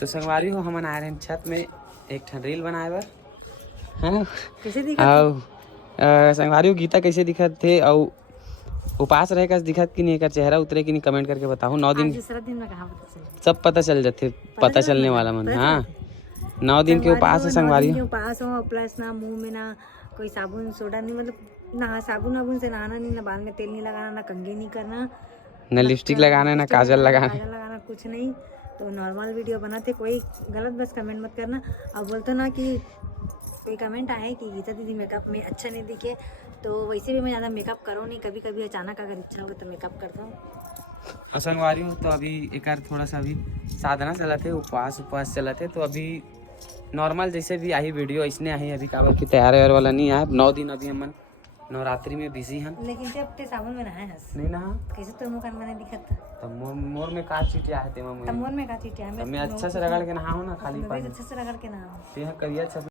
तो संगवारी हो हमन आए रहे छत में एक ठन रील बनाए बर है कैसे दिखत संगवारी हो गीता कैसे दिखत थे और उपास रहे का दिखत कि नहीं, का चेहरा उतरे कि नहीं कमेंट करके बताओ। 9 दिन आज दूसरा दिन में कहाँ पता चले सब पता चल जाते, पता चलने वाला मन। हाँ 9 दिन के उपास है संगवारी हो। उपास हो प्लस ना मुंह में ना कोई साबुन सोडा नहीं, मतलब ना साबुन वाबुन से नहाना नहीं, ना बाल में तेल नहीं लगाना, ना कंघी नहीं करना, न लिपस्टिक लगाना ना काजल लगाना कुछ नहीं। तो नॉर्मल वीडियो बनाते, कोई गलत बस कमेंट मत करना। और बोलते ना कि कोई कमेंट आए कि गीता दीदी मेकअप में अच्छा नहीं दिखे, तो वैसे भी मैं ज़्यादा मेकअप करो नहीं, कभी कभी अचानक अगर इच्छा होगा तो मेकअप करता हूँ। संगवारी हूँ तो अभी एक थोड़ा सा अभी साधना चला थे, उपवास चला थे, तो अभी नॉर्मल जैसे भी आई वीडियो इसने आई अभी काबर की तैयार वाला नहीं आया। 9 दिन अभी हम नवरात्रि में बिजी हैं। लेकिन ते अब ते साबुन में नहाए हस नहीं ना कैसे तो मुँह कान मैंने दिखत तो मोर में का चिटिया है ते तमोर में का चीटिया मैं अच्छा से रगड़ के नहा हो ना खाली मैं पानी अच्छे से रगड़ के नहा ते करिया अच्छा